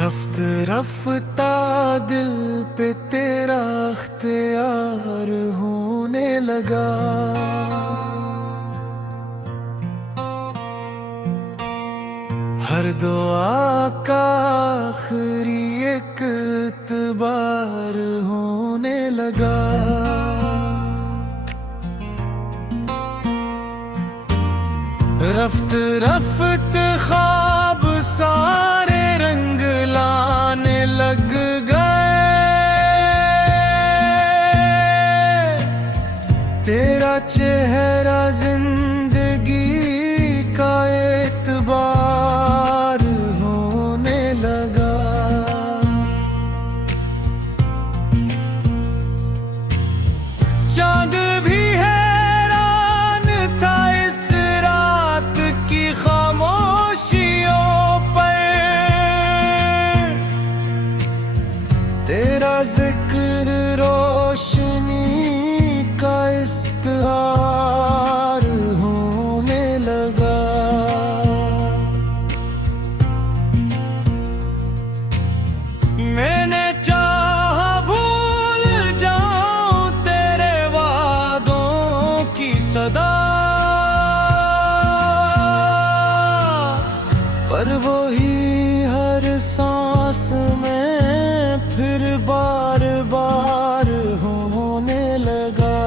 रफ्त रफ्ता दिल पे तेरा अख्तियार होने लगा। हर दुआ का आखिरी एक इतबार होने लगा। रफ्त रफ्त ख्वाब सारे रंग लाने लग गए। तेरा चेहरा जिंदगी का एतबार होने लगा। चांद भी हैरान था इस रात की खामोशियों पर। तेरा जिक्र रोशनी का इश्तिहार होने लगा। मैंने चाहा भूल जाऊं तेरे वादों की सदा, पर वो ही हर सांस में फिर बार बार होने लगा।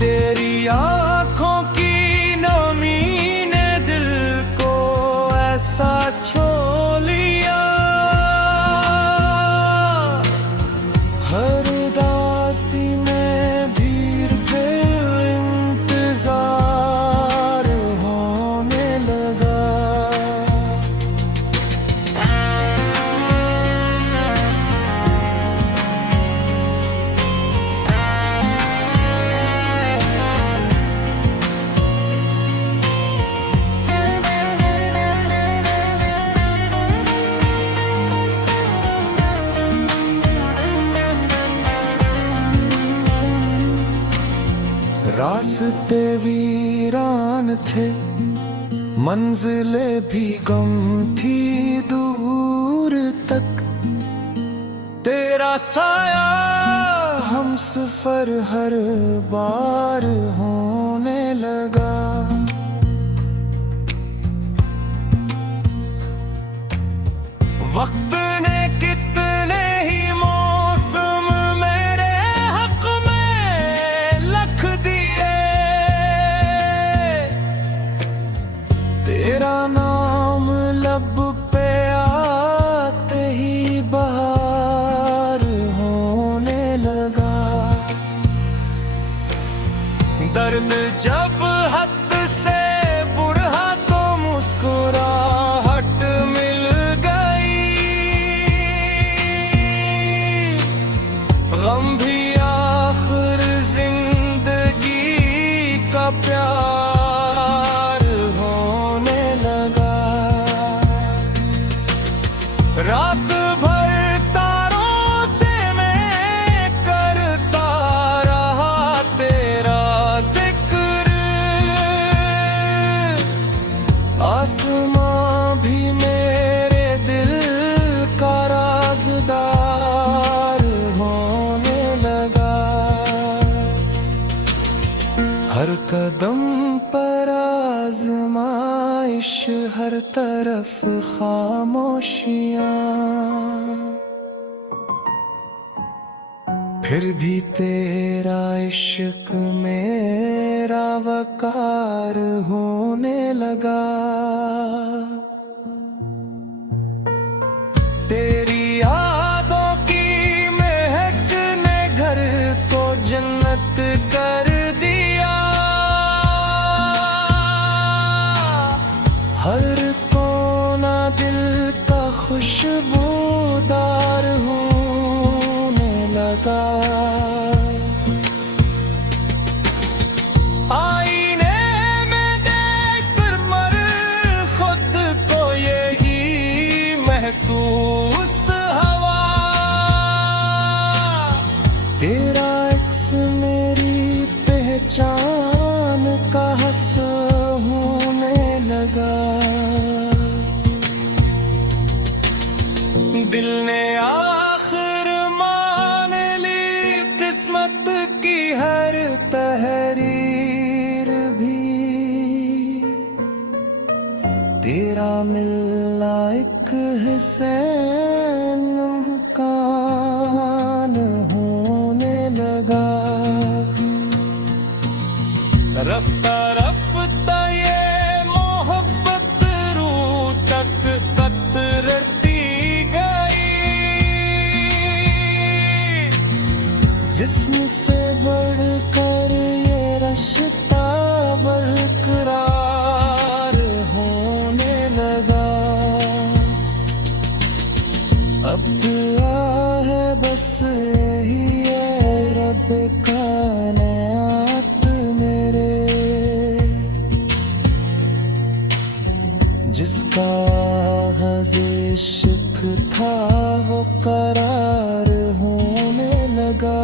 तेरी आँखों की नमी ने दिल को ऐसा छू लिया। हर उदासी में भीड़ पे इंतजार होने लगा। रास्ते वीरान थे, मंजिलें भी गम थी दूर तक। तेरा साया हम सफर हर बार होने लगा। वक्त ने कितने ही मौसम मेरे हक में लख दिए। तेरा नाम लब पे आते ही बहार होने लगा। दर्द जब हद से बुढ़ा तो मुस्कुराहट मिल गई। गम भी आखिर जिंदगी का प्यार होने लगा। रात भर तारों से मैं करता रहा तेरा जिक्र। आसमां भी मेरे दिल का राज़दार होने लगा। हर कदम पर आज़माइश, हर तरफ खामोशियाँ, फिर भी तेरा इश्क मेरा वकार होने लगा। तेरी यादों की महक ने घर को जन्नत कर दिया। हर कोना दिल का खुशबूदार होने लगा। आईने में देखकर मर खुद को यही महसूस हवा। तेरा अक्स मेरी पहचान का हस होने लगा। दिल ने आखिर मान ली किस्मत की हर तहरीर भी, तेरा मिलना एक हुसैन मुमकान होने लगा। रफ्ता रफ्ता ये मोहब्बत रूह तक कतरती गई, जिस्म से बढ़कर ये रिश्ता बरकरार होने लगा। अब दुआ है बस यही है रब कायनात मेरे, जिसका आगाज़ इश्क था वो करार होने लगा।